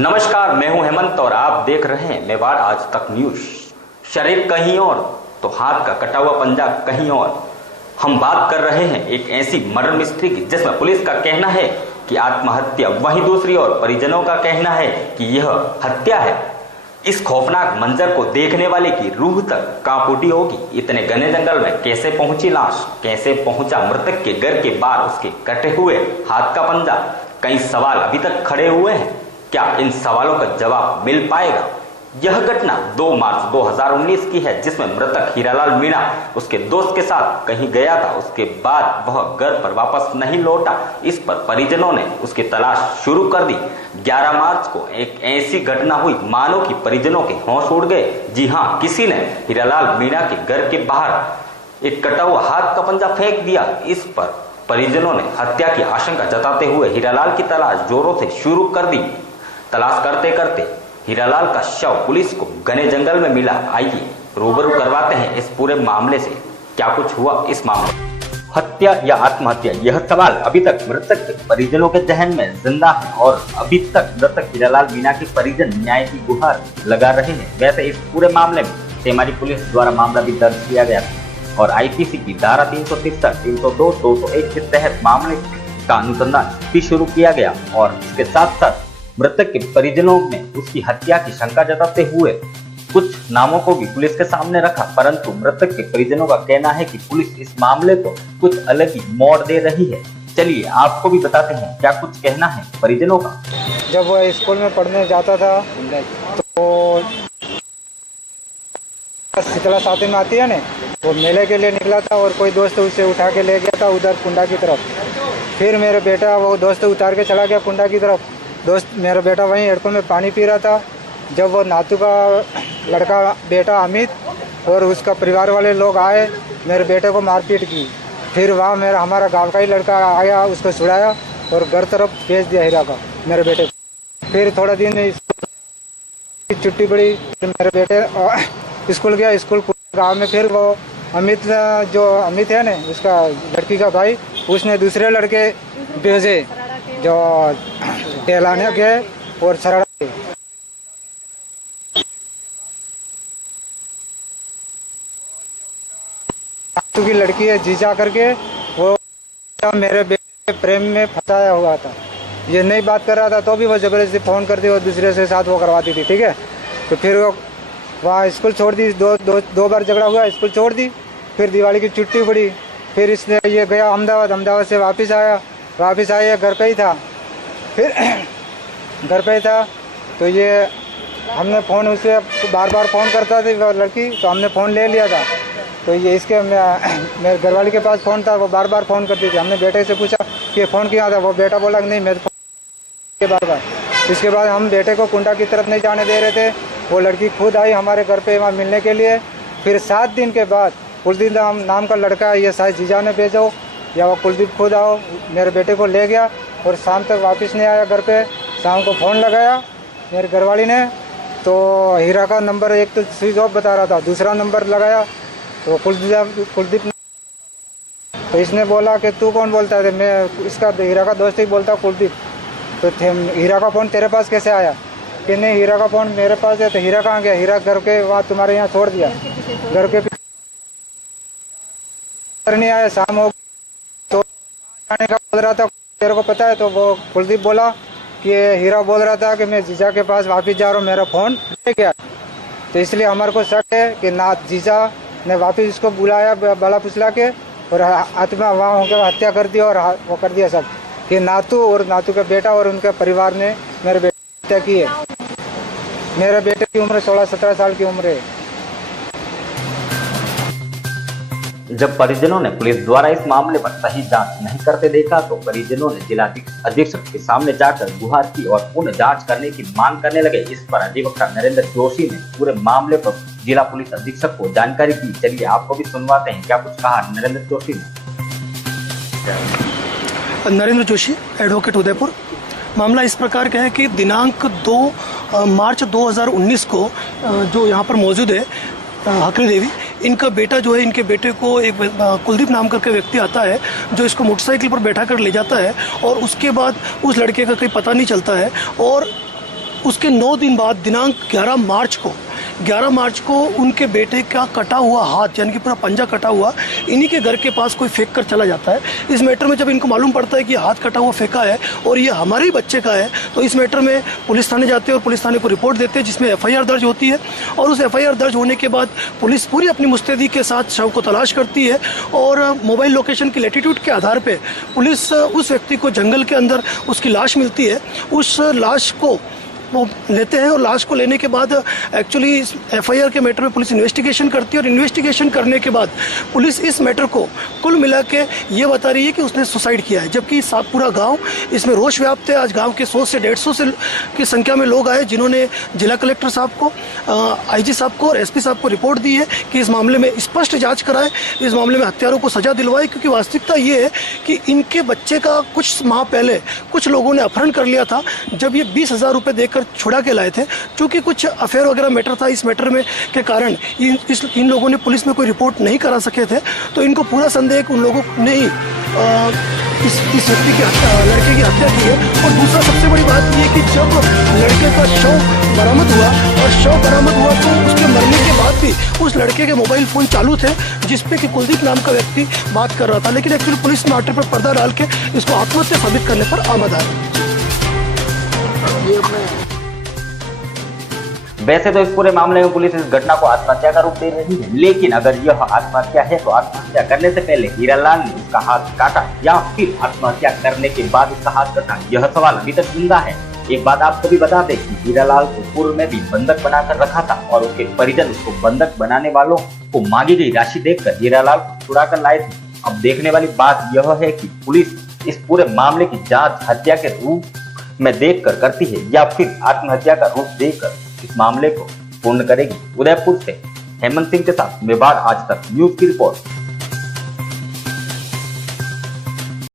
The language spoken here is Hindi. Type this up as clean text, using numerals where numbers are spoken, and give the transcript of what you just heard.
नमस्कार, मैं हूं हेमंत और आप देख रहे हैं मेवाड़ आज तक न्यूज। शरीर कहीं और तो हाथ का कटा हुआ पंजा कहीं और। हम बात कर रहे हैं एक ऐसी मर्डर मिस्ट्री की जिसमें पुलिस का कहना है कि आत्महत्या, वहीं दूसरी ओर परिजनों का कहना है कि यह हत्या है। इस खौफनाक मंजर को देखने वाले की रूह तक कांप उठी होगी। इतने घने जंगल में कैसे पहुंची लाश, कैसे पहुंचा मृतक के घर के बाहर उसके कटे हुए हाथ का पंजा? कई सवाल अभी तक खड़े हुए हैं। क्या इन सवालों का जवाब मिल पाएगा? यह घटना 2 मार्च 2019 की है, जिसमें मृतक हीरालाल मीणा उसके दोस्त के साथ कहीं गया था। उसके बाद वह घर पर वापस नहीं लौटा। इस पर परिजनों ने उसकी तलाश शुरू कर दी। 11 मार्च को एक ऐसी घटना हुई मानो कि परिजनों के होश उड़ गए। जी हाँ, किसी ने हीरालाल मीणा के घर के बाहर एक कटा हुआ हाथ का पंजा फेंक दिया। इस पर परिजनों ने हत्या की आशंका जताते हुए हीरालाल की तलाश जोरों से शुरू कर दी। तलाश करते करते हीरालाल का शव पुलिस को घने जंगल में मिला। आइए रूबरू करवाते हैं इस पूरे मामले से, क्या कुछ हुआ इस मामले में। हत्या या आत्महत्या, यह सवाल अभी तक मृतक के परिजनों के जहन में जिंदा है और अभी तक मृतक हीरालाल मीणा के परिजन न्याय की गुहार लगा रहे हैं। वैसे इस पूरे मामले में सेमारी पुलिस द्वारा मामला भी दर्ज किया गया और आईपीसी की धारा 363, 302, 201 के तहत मामले का अनुसंधान भी शुरू किया गया और इसके साथ साथ मृतक के परिजनों में उसकी हत्या की शंका जताते हुए कुछ नामों को भी पुलिस के सामने रखा। परंतु मृतक के परिजनों का कहना है कि पुलिस इस मामले को कुछ अलग ही मोड़ दे रही है। चलिए आपको भी बताते हैं क्या कुछ कहना है परिजनों का। जब वो स्कूल में पढ़ने जाता था तो शीतला सातवीं में आती है ना, वो मेले के लिए निकला था और कोई दोस्त उसे उठा के ले गया था उधर कुंडा की तरफ। फिर मेरे बेटा वो दोस्त उतार के चला गया कुंडा की तरफ। दोस्त मेरा बेटा वहीं हेडपम्प में पानी पी रहा था। जब वो नातू का लड़का बेटा अमित और उसका परिवार वाले लोग आए, मेरे बेटे को मारपीट की। फिर वहाँ हमारा गांव का ही लड़का आया, उसको छुड़ाया और घर तरफ भेज दिया हीरा का मेरे बेटे को। फिर थोड़ा दिन छुट्टी पड़ी, मेरे बेटे स्कूल गया। स्कूल गाँव में फिर वो अमित, जो अमित है ना उसका लड़की का भाई, उसने दूसरे लड़के भेजे जो टहलाने के और सरड़ा के। नातू की लड़की है जीजा करके, वो मेरे बेटे प्रेम में फंसाया हुआ था। ये नहीं बात कर रहा था तो भी वो जबरदस्ती फोन करती और दूसरे से साथ वो करवाती थी। ठीक है, तो फिर वो वहाँ स्कूल छोड़ दी। दो बार झगड़ा हुआ, स्कूल छोड़ दी। फिर दिवाली की छुट्टी पड़ी। फिर इसने ये गया अहमदाबाद से वापस आया घर पे ही था। फिर घर पे था तो ये हमने फ़ोन उसे बार बार फ़ोन करता थी वो लड़की, तो हमने फ़ोन ले लिया था। तो ये इसके मेरे घरवाली के पास फ़ोन था, वो बार बार फ़ोन करती थी। हमने बेटे से पूछा कि फ़ोन किया था, वो बेटा बोला नहीं मेरे फ़ोन बार बार। इसके बाद हम बेटे को कुंडा की तरफ नहीं जाने दे रहे थे। वो लड़की खुद आई हमारे घर पे वहाँ मिलने के लिए। फिर 7 दिन के बाद कुलदीप नाम का लड़का, ये शायद जीजा ने भेजो या वो कुलदीप खुद आओ, मेरे बेटे को ले गया और शाम तक वापस नहीं आया घर पे। शाम को फ़ोन लगाया मेरे घरवाली ने, तो हीरा का नंबर एक तो स्विच ऑफ बता रहा था, दूसरा नंबर लगाया तो कुलदीप तो इसने बोला कि तू कौन बोलता है? मैं इसका हीरा का दोस्त ही बोलता कुलदीप। तो हीरा का फ़ोन तेरे पास कैसे आया? कि नहीं, हीरा का फ़ोन मेरे पास है। तो हीरा कहाँ गया? हीरा घर के वहाँ तुम्हारे यहाँ छोड़ दिया। घर के नहीं आया, शाम हो तो जाने का बोल रहा था, तेरे को पता है? तो वो कुलदीप बोला कि हीरा बोल रहा था कि मैं जीजा के पास वापस जा रहा हूँ, मेरा फ़ोन ले गया। तो इसलिए हमारे को शक है कि ना जीजा ने वापस इसको बुलाया बला फुसला के और आत्मा वहाँ होकर हत्या कर दिया और वो कर दिया सब। कि नातू और नातू का बेटा और उनके परिवार ने मेरे बेटे की हत्या की है। मेरे बेटे की उम्र 16-17 साल की उम्र है। जब परिजनों ने पुलिस द्वारा इस मामले पर सही जांच नहीं करते देखा तो परिजनों ने जिला अधीक्षक के सामने जाकर गुहार की और पुनः जांच करने की मांग करने लगे। इस पर अधिवक्ता नरेंद्र जोशी ने पूरे मामले पर जिला पुलिस अधीक्षक को जानकारी दी। चलिए आपको भी सुनवाते हैं क्या कुछ कहा नरेंद्र जोशी ने। नरेंद्र जोशी, एडवोकेट उदयपुर। मामला इस प्रकार का है कि दिनांक 2 मार्च 2019 को जो यहाँ पर मौजूद है हकरी देवी, इनका बेटा जो है, इनके बेटे को एक कुलदीप नाम करके व्यक्ति आता है जो इसको मोटरसाइकिल पर बैठा कर ले जाता है और उसके बाद उस लड़के का कोई पता नहीं चलता है और उसके 9 दिन बाद दिनांक 11 मार्च को उनके बेटे का कटा हुआ हाथ यानी कि पूरा पंजा कटा हुआ इन्हीं के घर के पास कोई फेंक कर चला जाता है। इस मैटर में जब इनको मालूम पड़ता है कि हाथ कटा हुआ फेंका है और ये हमारे ही बच्चे का है, तो इस मैटर में पुलिस थाने जाते हैं और पुलिस थाने को रिपोर्ट देते हैं, जिसमें FIR दर्ज होती है। और उस FIR दर्ज होने के बाद पुलिस पूरी अपनी मुस्तैदी के साथ शव को तलाश करती है और मोबाइल लोकेशन की लैटिट्यूड के आधार पर पुलिस उस व्यक्ति को जंगल के अंदर उसकी लाश मिलती है, उस लाश को वो लेते हैं। और लाश को लेने के बाद एक्चुअली FIR के मैटर में पुलिस इन्वेस्टिगेशन करती है और इन्वेस्टिगेशन करने के बाद पुलिस इस मैटर को कुल मिला के ये बता रही है कि उसने सुसाइड किया है, जबकि पूरा गांव इसमें रोष व्याप्त है। आज गांव के 100 से 150 से की संख्या में लोग आए, जिन्होंने जिला कलेक्टर साहब को, IG साहब को और SP साहब को रिपोर्ट दी है कि इस मामले में स्पष्ट जाँच कराए, इस मामले में हत्यारों को सजा दिलवाए। क्योंकि वास्तविकता ये है कि इनके बच्चे का कुछ माह पहले कुछ लोगों ने अपहरण कर लिया था, जब ये 20,000 रुपये देकर छुड़ा के लाए थे। क्योंकि कुछ अफेयर वगैरह मैटर था, इस मैटर में के कारण इन लोगों ने पुलिस में कोई रिपोर्ट नहीं करा सके थे, तो इनको पूरा संदेह है कि उन लोगों ने ही इस व्यक्ति की लड़के की हत्या की है। और दूसरा सबसे बड़ी बात यह कि जब लड़के का शव बरामद हुआ तो उसके मरने के बाद भी उस लड़के के मोबाइल फ़ोन चालू थे, जिसपे कि कुलदीप नाम का व्यक्ति बात कर रहा था। लेकिन एक्चुअली पुलिस मैटर पर पर्दा डाल के इसको आत्महत्या साबित करने पर आमद आई। वैसे तो इस पूरे मामले में पुलिस इस घटना को आत्महत्या का रूप दे रही है, लेकिन अगर यह आत्महत्या है तो आत्महत्या करने से पहले हीरालाल ने उसका हाथ काटा या फिर आत्महत्या करने के बाद उसका हाथ कटा, यह सवाल अभी तक जिंदा है। एक बात आपको भी बता दें कि हीरालाल को पूर्व में भी बंधक बनाकर रखा था और उसके परिजन उसको बंधक बनाने वालों को मांगी गई राशि देकर हीरालाल को छुड़ा कर लाए थे। अब देखने वाली बात यह है कि पुलिस इस पूरे मामले की जाँच हत्या के रूप में देखकर करती है या फिर आत्महत्या का रूप देकर इस मामले को पूर्ण करेगी। उदयपुर से हेमंत सिंह के साथ मेवाड़ आज तक न्यूज की रिपोर्ट।